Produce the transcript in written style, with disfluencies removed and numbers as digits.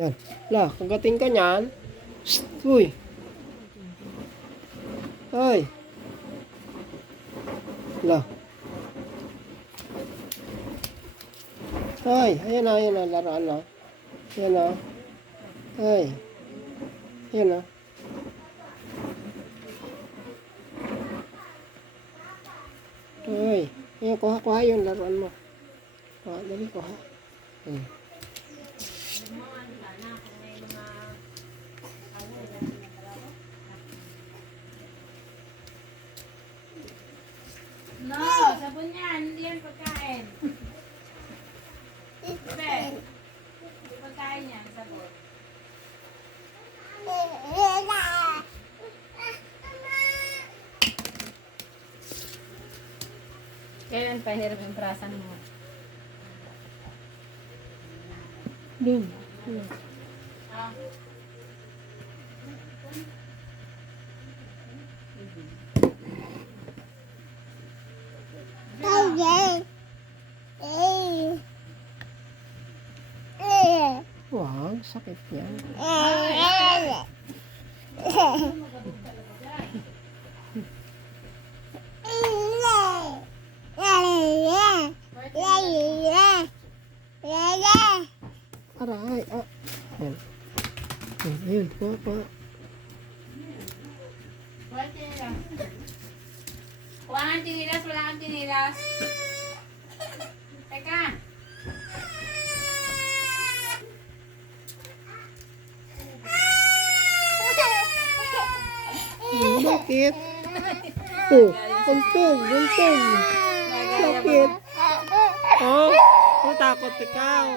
Yan. Lah, kagating ka niyan. Shh, uy. Ay. Lah. Ay, ayan na, laruan na. Ayan na. Ay. Ayan na. Ay. Ayan, kuha yung laruan mo. Kuha, dali, kuha. Ayan. No, sabon yan. Hindi yan pagkain. Hindi. Hindi pagkain yan, sabon. Kailan pa hirap yung prasan mo? Dun. Ah. Wow, sakit yan. Aray, ah. Yan. Ayun, kuha. Wala tinilas. Wala kang tinilas, wala kang tinilas. Teka. Bakit? Oh, buntong. Bakit? Oh, natakot ikaw.